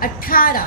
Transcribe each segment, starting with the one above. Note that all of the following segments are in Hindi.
18۔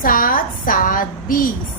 7/7/20۔